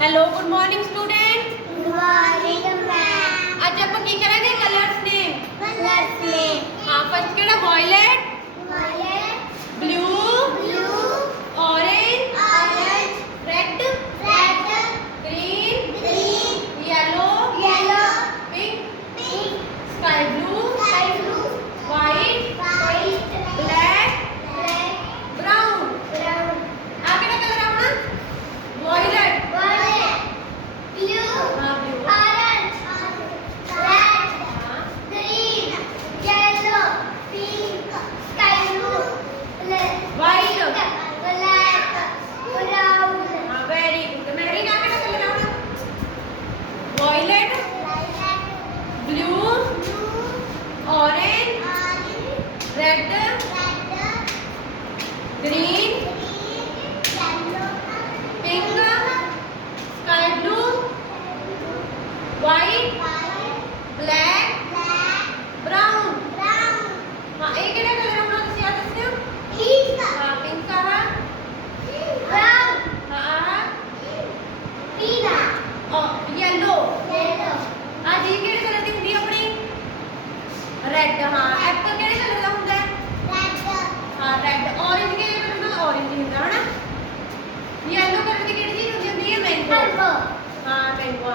Hello good morning student. Good morning ma'am. आज आप की करेंगे कलर्स नेम। Colours name. हां फर्स्ट केड़ा violet, violet, blue, blue, orange, orange, red, red, green, green, yellow, yellow, pink, pink, sky blue, sky blue, white, white, black, black, brown. Brown, आ केड़ा colour अपना violet, violet, blue, हां blue, orange, red, हां green, yellow, pink, sky blue, white, black, brown, हां very good. मेरी आ केड़ा colour अपना violet, blue, orange, red, green, pink, sky blue, white, black, brown. हाँ ये केड़ा कलर अपना तुसी याद दस्सियो। हाँ पिंक आ हाँ येलो। आज ये केड़े कलर दी हुंदी अपनी रेड। हाँ एप्पल केड़े कलर दा हुंदा है। हाँ रेड। ऑरेंज केड़े कलर दा ऑरेंज हुंदा है ना। येलो कलर दी केड़ी चीज हुंदी है मैंगो। हाँ मैंगो।